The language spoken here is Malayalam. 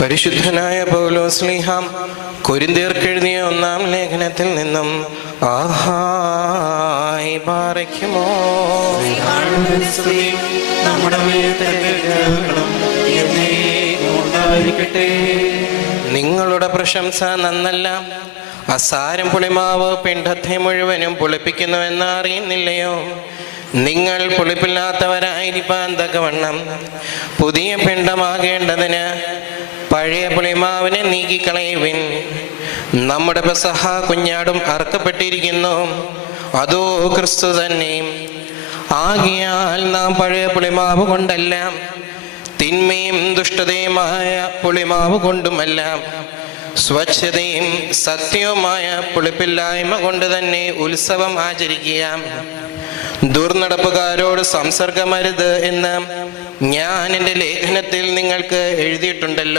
പരിശുദ്ധനായ പൗലോസ് ശ്ലീഹ കൊരിന്ത്യർക്ക് എഴുതിയ 1-ാം ലേഖനത്തിൽ നിന്നും പാറയ്ക്കുമോ നിങ്ങളുടെ പ്രശംസ നന്നല്ല. അസാരം പുളിമാവ് പിണ്ഡത്തെ മുഴുവനും പുളിപ്പിക്കുന്നുവെന്ന് അറിയുന്നില്ലയോ? നിങ്ങൾ പുളിപ്പില്ലാത്തവരായിരിക്കാൻ തക്കവണ്ണം പുതിയ പിണ്ഡമാകേണ്ടതിന് പഴയ പുളിമാവിനെ നീക്കിക്കളയുവിൻ. നമ്മുടെ പെസഹ കുഞ്ഞാടും അറുക്കപ്പെട്ടിരിക്കുന്നു, അതോ ക്രിസ്തു തന്നെ. ആകയാൽ നാം പഴയ പുളിമാവ് കൊണ്ടല്ല, തിന്മയും ദുഷ്ടതയുമായ പുളിമാവ് കൊണ്ടുമല്ല, സ്വച്ഛതയും സത്യവുമായ പുളിപ്പില്ലായ്മ കൊണ്ട് തന്നെ ഉത്സവം ആചരിക്കുക. ദുർനടപ്പുകാരോട് സംസർഗമരുത് എന്ന് ഞാൻ എൻ്റെ ലേഖനത്തിൽ നിങ്ങൾക്ക് എഴുതിയിട്ടുണ്ടല്ലോ.